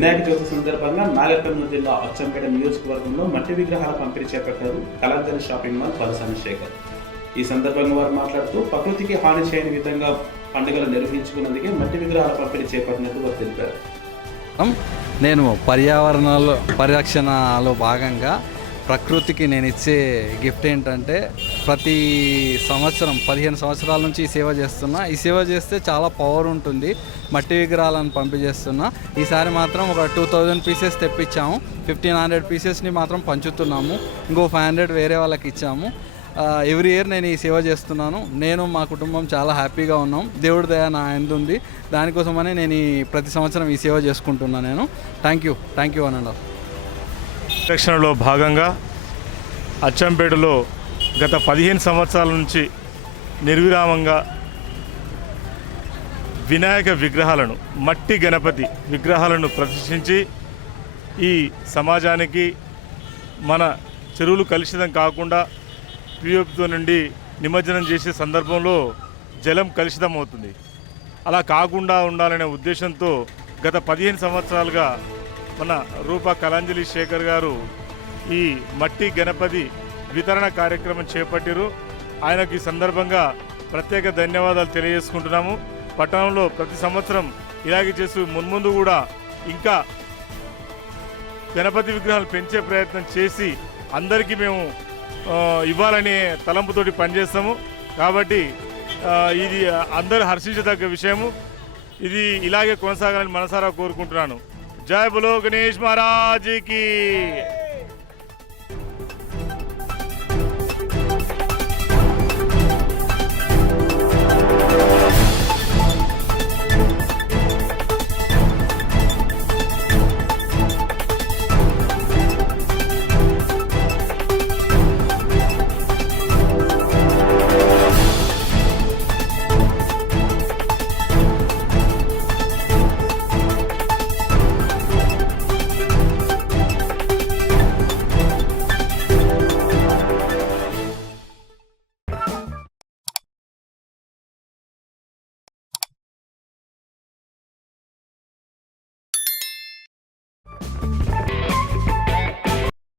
వినాయక చవితి సందర్భంగా నాగర్కర్నూలు జిల్లా అచ్చంపేట నియోజకవర్గంలో మట్టి విగ్రహాల పంపిణీ చేపట్టారు కళాంజలి షాపింగ్ మాల్ బలసాని శేఖర్. ఈ సందర్భంగా వారు మాట్లాడుతూ ప్రకృతికి హాని చేయని విధంగా పండుగలు నిర్వహించుకున్నందుకే మట్టి విగ్రహాల పంపిణీ చేపట్టినట్టు వారు తెలిపారు. నేను పరిరక్షణలో భాగంగా ప్రకృతికి నేను ఇచ్చే గిఫ్ట్ ఏంటంటే, ప్రతి సంవత్సరం 15 సంవత్సరాల నుంచి ఈ సేవ చేస్తున్నా. ఈ సేవ చేస్తే చాలా పవర్ ఉంటుంది. మట్టి విగ్రహాలను పంపించేస్తున్నా. ఈసారి మాత్రం ఒక 2000 పీసెస్ తెప్పించాము. 1500 పీసెస్ని మాత్రం పంచుతున్నాము. ఇంకో 500 వేరే వాళ్ళకి ఇచ్చాము. ఎవ్రీ ఇయర్ నేను ఈ సేవ చేస్తున్నాను. నేను మా కుటుంబం చాలా హ్యాపీగా ఉన్నాం. దేవుడి దయ నా ఎందు ఉంది. దానికోసమనే నేను ప్రతి సంవత్సరం ఈ సేవ చేసుకుంటున్నాను. నేను థ్యాంక్ యూ అనండి. రక్షణలో భాగంగా అచ్చంపేటలో గత 15 సంవత్సరాల నుంచి నిర్విరామంగా వినాయక విగ్రహాలను, మట్టి గణపతి విగ్రహాలను ప్రదర్శించి ఈ సమాజానికి మన చెరువులు కలుషితం కాకుండా పిఓపితో నుండి నిమజ్జనం చేసే సందర్భంలో జలం కలుషితం అవుతుంది. అలా కాకుండా ఉండాలనే ఉద్దేశంతో గత 15 సంవత్సరాలుగా మన రూపా కళాంజలి శేఖర్ గారు ఈ మట్టి గణపతి వితరణ కార్యక్రమం చేపట్టారు. ఆయనకు ఈ సందర్భంగా ప్రత్యేక ధన్యవాదాలు తెలియజేసుకుంటున్నాము. పట్టణంలో ప్రతి సంవత్సరం ఇలాగే చేస్తూ మున్ముందు కూడా ఇంకా గణపతి విగ్రహాలు పెంచే ప్రయత్నం చేసి అందరికీ మేము ఇవ్వాలనే తలంపుతోటి పనిచేస్తాము. కాబట్టి ఇది అందరూ హర్షించదగ్గ విషయము. ఇది ఇలాగే కొనసాగాలని మనసారా కోరుకుంటున్నాను. జై బోలో గణేష్ మహారాజ్ కి.